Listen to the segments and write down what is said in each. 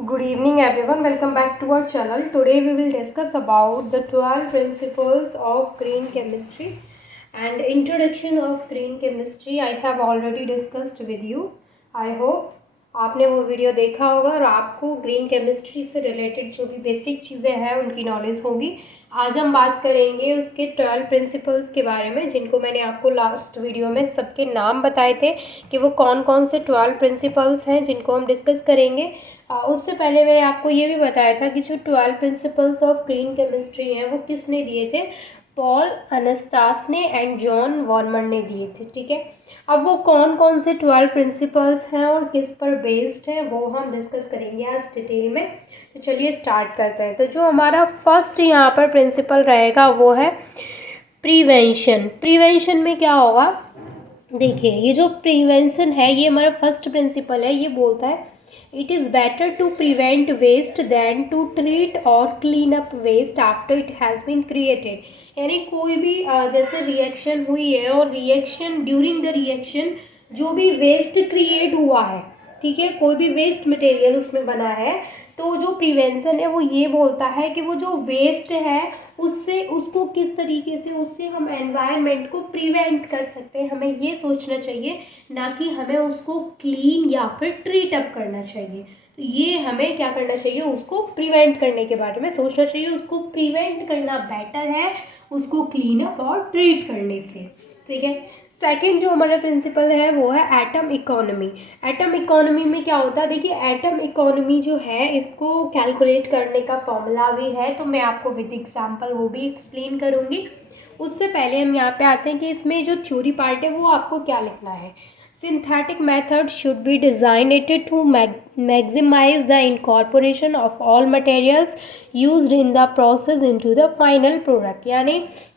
Good evening everyone, welcome back to our channel. Today we will discuss about the 12 principles of green chemistry and introduction of green chemistry. I have already discussed with you. I hope आपने वो video देखा होगा और आपको green chemistry से related जो भी basic चीज़ें हैं उनकी नॉलेज होगी। आज हम बात करेंगे उसके 12 प्रिंसिपल्स के बारे में, जिनको मैंने आपको लास्ट वीडियो में सबके नाम बताए थे कि वो कौन कौन से 12 प्रिंसिपल्स हैं जिनको हम डिस्कस करेंगे। उससे पहले मैंने आपको ये भी बताया था कि जो 12 प्रिंसिपल्स ऑफ ग्रीन केमिस्ट्री हैं वो किसने दिए थे, पॉल अनस्टास ने एंड जॉन वॉर्मन ने दिए थे। ठीक है, अब वो कौन कौन से 12 प्रिंसिपल्स हैं और किस पर बेस्ड हैं वो हम डिस्कस करेंगे आज डिटेल में। तो चलिए स्टार्ट करते हैं। तो जो हमारा फर्स्ट यहाँ पर प्रिंसिपल रहेगा वो है प्रिवेंशन। प्रिवेंशन में क्या होगा, देखिए ये जो प्रिवेंशन है ये हमारा फर्स्ट प्रिंसिपल है। ये बोलता है it is better to prevent waste than to treat और clean up waste after it has been created. यानी कोई भी जैसे रिएक्शन हुई है और रिएक्शन ड्यूरिंग द रिएक्शन जो भी वेस्ट क्रिएट हुआ है, ठीक है, कोई भी वेस्ट मटेरियल उसमें बना है, तो जो प्रिवेंशन है वो ये बोलता है कि वो जो वेस्ट है उससे उसको किस तरीके से उससे हम एनवायरनमेंट को प्रिवेंट कर सकते हैं, हमें ये सोचना चाहिए, ना कि हमें उसको क्लीन या फिर ट्रीट अप करना चाहिए। तो ये हमें क्या करना चाहिए, उसको प्रिवेंट करने के बारे में सोचना चाहिए। उसको प्रिवेंट करना बेटर है उसको क्लीन अप और ट्रीट करने से। ठीक है, सेकंड जो हमारा प्रिंसिपल है वो है एटम इकोनॉमी। एटम इकोनॉमी में क्या होता है, देखिए एटम इकोनॉमी जो है इसको कैलकुलेट करने का फॉर्मूला भी है, तो मैं आपको विद एग्जांपल वो भी एक्सप्लेन करूँगी। उससे पहले हम यहाँ पे आते हैं कि इसमें जो थ्योरी पार्ट है वो आपको क्या लिखना है। Synthetic method should be designed to maximize the incorporation of all materials used in the process into the final product। यानी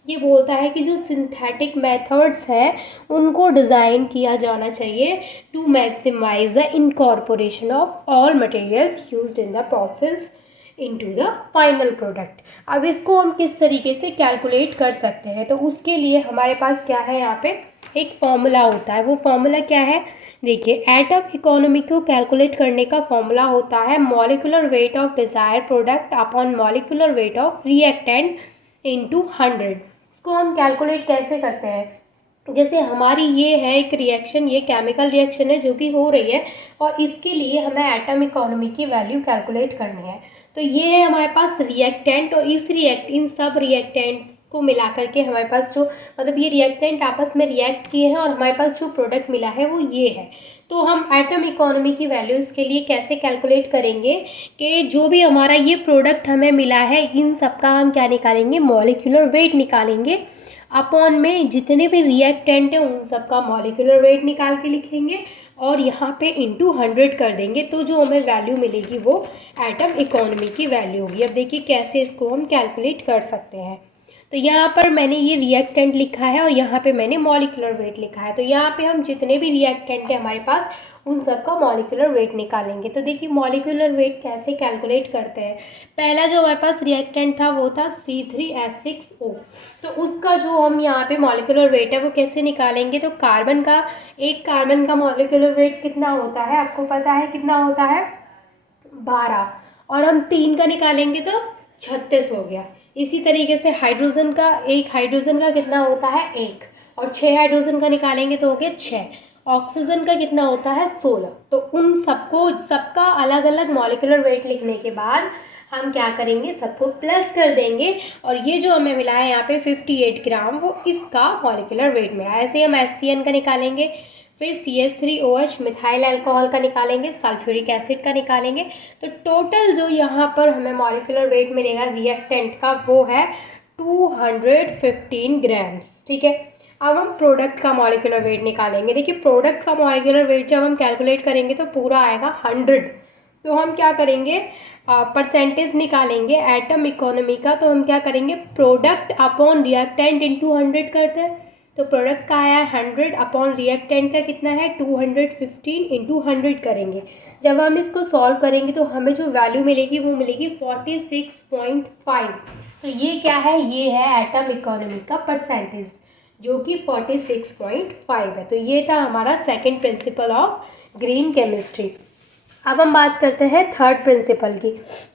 ये बोलता है कि जो सिंथेटिक मेथड्स हैं उनको डिज़ाइन किया जाना चाहिए to maximise the incorporation of all materials used in the process into the final product. अब इसको हम किस तरीके से कैलकुलेट कर सकते हैं, तो उसके लिए हमारे पास क्या है, यहाँ पे एक फॉर्मूला होता है। वो फॉर्मूला क्या है, देखिए एटम इकोनॉमी को कैलकुलेट करने का फॉर्मूला होता है molecular weight of desire product upon molecular weight of reactant into 100। इसको हम कैलकुलेट कैसे करते हैं, जैसे हमारी ये है एक रिएक्शन, ये केमिकल रिएक्शन है जो कि हो रही है और इसके लिए हमें एटम इकोनॉमी की वैल्यू कैलकुलेट करनी है। तो ये है हमारे पास रिएक्टेंट और इन सब रिएक्टेंट को मिला करके हमारे पास जो मतलब ये रिएक्टेंट आपस में रिएक्ट किए हैं और हमारे पास जो प्रोडक्ट मिला है वो ये है। तो हम एटम इकोनॉमी की वैल्यूज़ के लिए कैसे कैलकुलेट करेंगे कि जो भी हमारा ये प्रोडक्ट हमें मिला है इन सब का हम क्या निकालेंगे, मॉलिक्यूलर वेट निकालेंगे, अपॉन में जितने भी रिएक्टेंट हैं उन सब का मॉलिक्यूलर वेट निकाल के लिखेंगे और यहाँ पे इंटू 100 कर देंगे, तो जो हमें वैल्यू मिलेगी वो एटम इकोनॉमी की वैल्यू होगी। अब देखिए कैसे इसको हम कैलकुलेट कर सकते हैं। तो यहाँ पर मैंने ये रिएक्टेंट लिखा है और यहाँ पे मैंने मॉलिक्यूलर वेट लिखा है। तो यहाँ पे हम जितने भी रिएक्टेंट हैं हमारे पास उन सब का मॉलिक्यूलर वेट निकालेंगे। तो देखिए मॉलिक्यूलर वेट कैसे कैलकुलेट करते हैं। पहला जो हमारे पास रिएक्टेंट था वो था C3H6O। तो उसका जो हम यहाँ पे मॉलिक्यूलर वेट है वो कैसे निकालेंगे, तो एक कार्बन का मॉलिक्यूलर वेट कितना होता है, आपको पता है कितना होता है, 12, और हम 3 का निकालेंगे तो 36 हो गया। इसी तरीके से एक हाइड्रोजन का कितना होता है, 1, और 6 हाइड्रोजन का निकालेंगे तो हो गया 6। ऑक्सीजन का कितना होता है, 16। तो उन सबका अलग अलग मॉलिक्यूलर वेट लिखने के बाद हम क्या करेंगे, सबको प्लस कर देंगे और ये जो हमें मिला है यहाँ पे 58 ग्राम, वो इसका मॉलिक्यूलर वेट मिला है। ऐसे हम HCN का निकालेंगे, फिर CH3OH मिथाइल अल्कोहल का निकालेंगे, सल्फ्यूरिक एसिड का निकालेंगे। तो टोटल जो यहाँ पर हमें मॉलिक्यूलर वेट मिलेगा रिएक्टेंट का वो है 215 ग्राम्स। ठीक है, अब हम प्रोडक्ट का मॉलिक्यूलर वेट निकालेंगे। देखिए प्रोडक्ट का मॉलिक्यूलर वेट जब हम कैलकुलेट करेंगे तो पूरा आएगा 100। तो हम क्या करेंगे, परसेंटेज निकालेंगे एटम इकोनॉमी का। तो हम क्या करेंगे, प्रोडक्ट अपॉन रिएक्टेंट इंटू 100 करते हैं। तो प्रोडक्ट का आया 100 अपॉन रिएक्टेंट का कितना है 215 इंटू 100 करेंगे। जब हम इसको सॉल्व करेंगे तो हमें जो वैल्यू मिलेगी वो मिलेगी 46.5। तो ये क्या है, ये है एटम इकोनॉमी का परसेंटेज जो कि 46.5 है। तो ये था हमारा second principle of green chemistry. अब हम बात करते हैं थर्ड प्रिंसिपल की।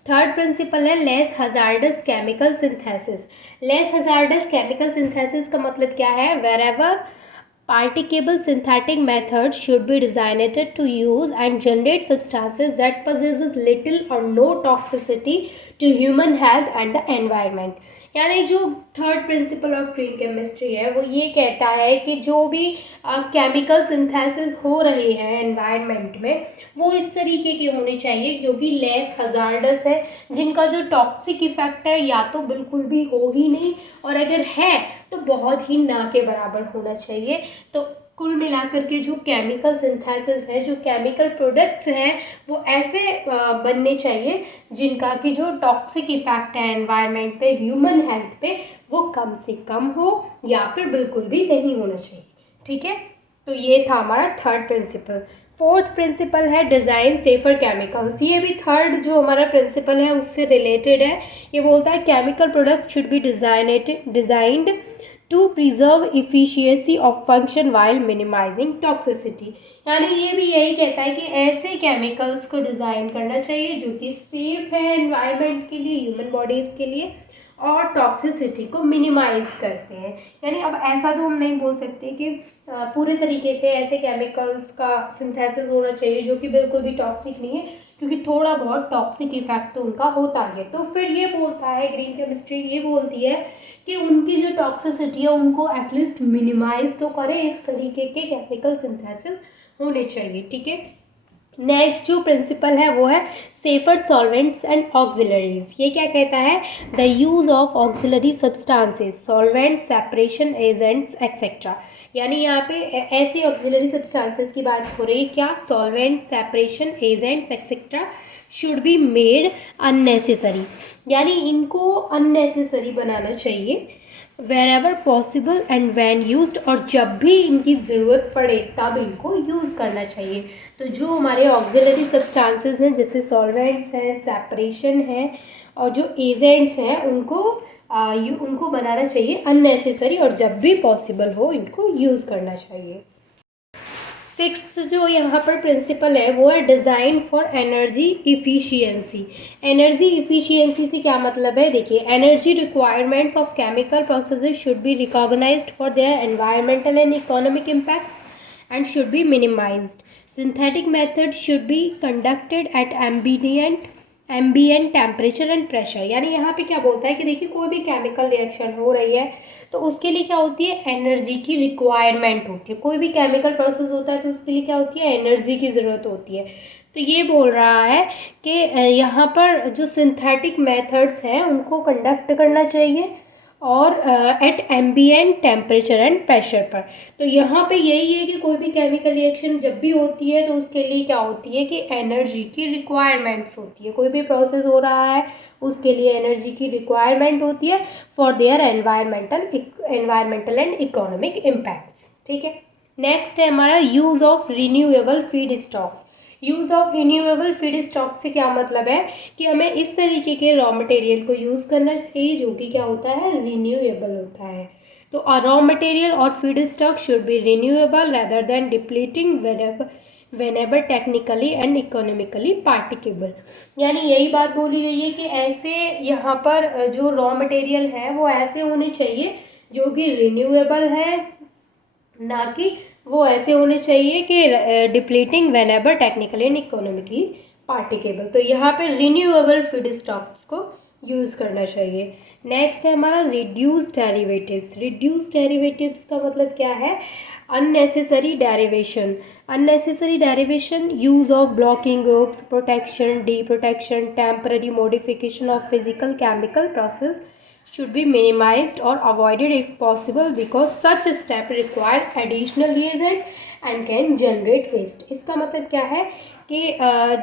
थर्ड प्रिंसिपल है less hazardous chemical synthesis. Less hazardous chemical synthesis का मतलब क्या है? Wherever particable synthetic methods should be designed to use and generate substances that possesses little or no toxicity to human health and the environment। यानी जो third principle of green chemistry है वो ये कहता है कि जो भी केमिकल सिंथेसिस हो रहे हैं एनवायरनमेंट में वो इस तरीके के होने चाहिए जो कि लेस हजार्डस है, जिनका जो टॉक्सिक इफेक्ट है या तो बिल्कुल भी हो ही नहीं, और अगर है तो बहुत ही ना के बराबर होना चाहिए। तो कुल मिलाकर के जो केमिकल सिंथेसिस है, जो केमिकल प्रोडक्ट्स हैं, वो ऐसे बनने चाहिए जिनका कि जो टॉक्सिक इफेक्ट है एनवायरनमेंट पे, ह्यूमन हेल्थ पे, वो कम से कम हो या फिर बिल्कुल भी नहीं होना चाहिए। ठीक है, तो ये था हमारा थर्ड प्रिंसिपल। फोर्थ प्रिंसिपल है डिज़ाइन सेफर केमिकल्स। ये भी थर्ड जो हमारा प्रिंसिपल है उससे रिलेटेड है। ये बोलता है chemical products should be designed to preserve efficiency of function while minimising toxicity. यानी ये भी यही कहता है कि ऐसे केमिकल्स को डिज़ाइन करना चाहिए जो कि सेफ है एनवायरनमेंट के लिए, ह्यूमन बॉडीज़ के लिए, और टॉक्सिसिटी को मिनिमाइज करते हैं। यानी अब ऐसा तो हम नहीं बोल सकते कि पूरे तरीके से ऐसे केमिकल्स का सिंथेसिस होना चाहिए जो कि बिल्कुल भी टॉक्सिक नहीं है, क्योंकि थोड़ा बहुत टॉक्सिक इफेक्ट तो उनका होता है। तो फिर ये बोलता है ग्रीन केमिस्ट्री, ये बोलती है कि उनकी जो टॉक्सिसिटी है उनको एटलीस्ट मिनिमाइज तो करे, इस तरीके के केमिकल सिंथेसिस होने चाहिए। ठीक है, नेक्स्ट जो प्रिंसिपल है वो है सेफर सॉल्वेंट्स एंड ऑक्सिलरीज। ये क्या कहता है? The use of auxiliary substances, solvent, separation agents etcetera. यानी यहाँ पे ऐसे ऑक्सिलरी सब्सटेंसेस की बात हो रही है, क्या? Solvent, separation agents etcetera should be made unnecessary. यानी इनको अननेसेसरी बनाना चाहिए wherever possible and when used, और जब भी इनकी ज़रूरत पड़े तब इनको यूज़ करना चाहिए। तो जो हमारे ऑक्सिलरी सब्सटेंसेस हैं जैसे सॉल्वेंट्स हैं, सेपरेशन है, और जो एजेंट्स हैं उनको बनाना चाहिए अननेसेसरी, और जब भी पॉसिबल हो इनको यूज़ करना चाहिए। सिक्स्थ जो यहाँ पर प्रिंसिपल है वो है design for energy efficiency. Energy efficiency से क्या मतलब है? देखिए, energy requirements of chemical processes should be recognised for their environmental and economic impacts and should be minimised. Synthetic method should be conducted at ambient temperature and pressure. यानी यहाँ पे क्या बोलता है कि देखिए, कोई भी केमिकल रिएक्शन हो रही है तो उसके लिए क्या होती है? एनर्जी की रिक्वायरमेंट होती है। कोई भी केमिकल प्रोसेस होता है तो उसके लिए क्या होती है? एनर्जी की ज़रूरत होती है। तो ये बोल रहा है कि यहाँ पर जो सिंथेटिक मेथड्स हैं उनको कंडक्ट करना चाहिए और at ambient temperature and pressure पर। तो यहाँ पे यही है कि कोई भी केमिकल रिएक्शन जब भी होती है तो उसके लिए क्या होती है कि एनर्जी की रिक्वायरमेंट्स होती है। कोई भी प्रोसेस हो रहा है उसके लिए एनर्जी की रिक्वायरमेंट होती है for their environmental and economic impacts. ठीक है, नेक्स्ट है हमारा use of renewable feed stocks. Use of renewable feed stock से क्या मतलब है कि हमें इस तरीके के रॉ मटेरियल को यूज़ करना चाहिए जो कि क्या होता है? रिन्यूएबल होता है। तो रॉ मटेरियल और feedstock should be renewable rather than depleting whenever technically and economically practicable. यानी यही बात बोली गई है कि ऐसे यहाँ पर जो रॉ मटेरियल है वो ऐसे होने चाहिए जो कि रिन्यूएबल है, ना कि वो ऐसे होने चाहिए कि depleting whenever technically and economically practicable. तो यहाँ पे रिन्यूएबल फीड स्टॉक्स को यूज़ करना चाहिए। नेक्स्ट है हमारा रिड्यूस डेरिवेटिव्स। रिड्यूस डेरिवेटिव्स का मतलब क्या है? Unnecessary derivation. Unnecessary derivation, use of blocking groups, protection, D protection, temporary modification of physical chemical process should be minimized or avoided if possible because such step require additional reagent and can generate waste। इसका मतलब क्या है कि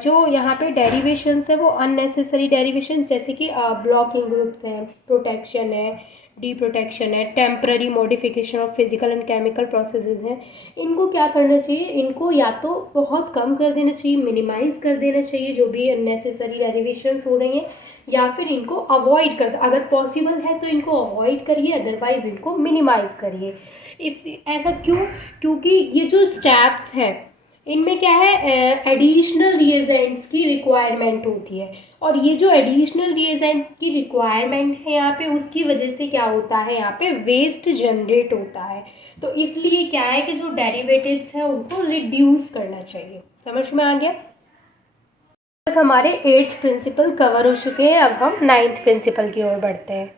जो यहाँ पे derivations है वो अननेसेसरी डेरिवेशंस जैसे कि ब्लॉकिंग ग्रुप्स हैं, प्रोटेक्शन है, डी प्रोटेक्शन है, temporary modification of physical and chemical processes हैं, इनको क्या करना चाहिए? इनको या तो बहुत कम कर देना चाहिए, मिनिमाइज़ कर देना चाहिए जो भी अननेसेसरी डेरिवेशंस हो रही हैं, या फिर इनको अवॉइड कर, अगर पॉसिबल है तो इनको अवॉइड करिए, अदरवाइज़ इनको मिनिमाइज़ करिए। ऐसा क्यों? क्योंकि ये जो स्टेप्स हैं इनमें क्या है, एडिशनल रिएजेंट्स की रिक्वायरमेंट होती है, और ये जो एडिशनल रिएजेंट की रिक्वायरमेंट है यहाँ पे, उसकी वजह से क्या होता है, यहाँ पे वेस्ट जनरेट होता है। तो इसलिए क्या है कि जो डेरिवेटिव्स हैं उनको रिड्यूस करना चाहिए। समझ में आ गया? तक हमारे 8th प्रिंसिपल कवर हो चुके हैं। अब हम 9th प्रिंसिपल की ओर बढ़ते हैं।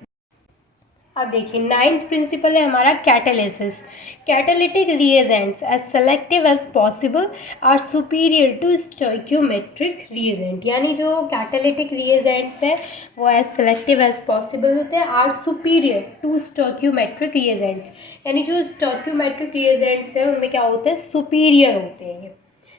अब देखिए 9th प्रिंसिपल है हमारा catalysis. Catalytic reagents as selective as possible are superior to stoichiometric reagent. यानी जो कैटालिटिक रिएजेंट्स हैं वो एज सेलेक्टिव एज पॉसिबल होते हैं, आर सुपीरियर टू स्टोइक्योमेट्रिक रिएजेंट्स। यानी जो स्टोइक्योमेट्रिक रिएजेंट्स हैं उनमें क्या होते हैं, सुपीरियर होते हैं।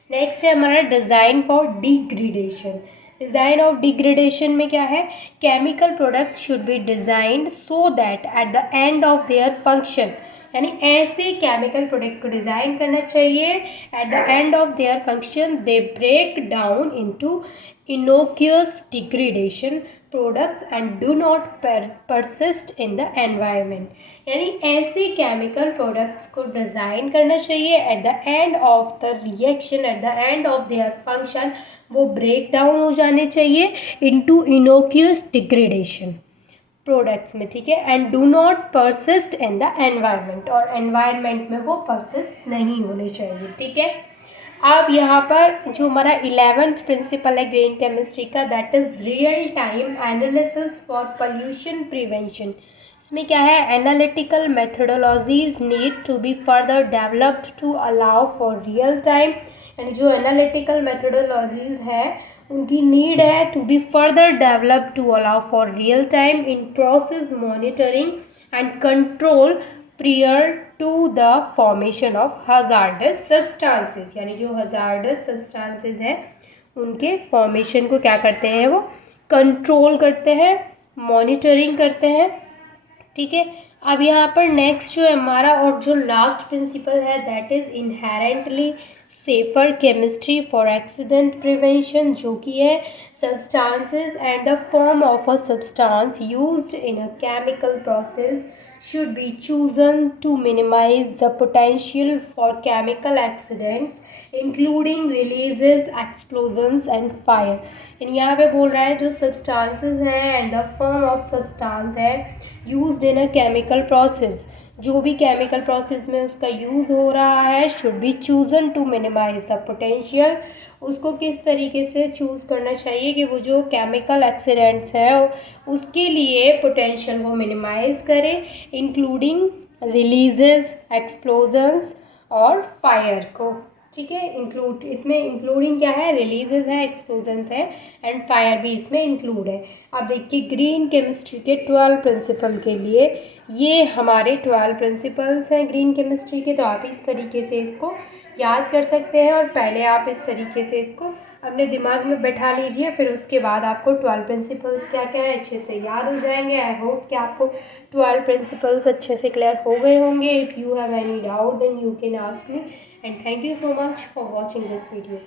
नेक्स्ट है हमारा design for degradation. Design of degradation में क्या है, chemical products should be designed so that at the end of their function, यानी ऐसे केमिकल प्रोडक्ट को डिज़ाइन करना चाहिए at the end of their function they break down into innocuous degradation products and do not persist in the environment. यानी ऐसे chemical products को design करना चाहिए at the end of the reaction, at the end of their function वो break down हो जाने चाहिए into innocuous degradation products में, ठीक है, and do not persist in the environment, और एनवायरनमेंट में वो परसिस्ट नहीं होने चाहिए, ठीक है। अब यहाँ पर जो हमारा 11th प्रिंसिपल है ग्रीन केमिस्ट्री का, that is real time analysis for pollution prevention. इसमें क्या है, analytical methodologies need to be further developed to allow for real time. यानी जो एनालिटिकल मेथडोलॉजीज है उनकी नीड है to be further developed to allow for real time in process monitoring and control prior to the formation of hazardous substances. यानी जो hazardous substances हैं उनके formation को क्या करते हैं, वो कंट्रोल करते हैं, मॉनिटरिंग करते हैं, ठीक है। अब यहाँ पर नेक्स्ट जो है हमारा और जो लास्ट प्रिंसिपल है that is inherently safer chemistry for accident prevention, जो कि है substances and the form of a substance used in a chemical process should be chosen to minimize the potential for chemical accidents including releases, explosions and fire। यानी यहाँ पे बोल रहा है जो substances हैं and the form of substance है used in a chemical process, जो भी केमिकल प्रोसेस में उसका यूज़ हो रहा है should be chosen to minimize the potential। उसको किस तरीके से चूज़ करना चाहिए कि वो जो केमिकल एक्सीडेंट्स है उसके लिए पोटेंशियल वो मिनिमाइज़ करे, इंक्लूडिंग रिलीजेस, एक्सप्लोजन्स और फायर को, ठीक है। इंक्लूड इसमें इंक्लूडिंग क्या है, रिलीजेस है, एक्सप्लोजन्स है एंड फायर भी इसमें इंक्लूड है। अब देखिए ग्रीन केमिस्ट्री के 12 प्रिंसिपल के लिए ये हमारे 12 प्रिंसिपल्स हैं ग्रीन केमिस्ट्री के, तो आप इस तरीके से इसको याद कर सकते हैं और पहले आप इस तरीके से इसको अपने दिमाग में बैठा लीजिए, फिर उसके बाद आपको 12 प्रिंसिपल्स क्या क्या है अच्छे से याद हो जाएंगे। आई होप कि आपको 12 प्रिंसिपल्स अच्छे से क्लियर हो गए होंगे। If you have any doubt then you can ask me and thank you so much for watching this video.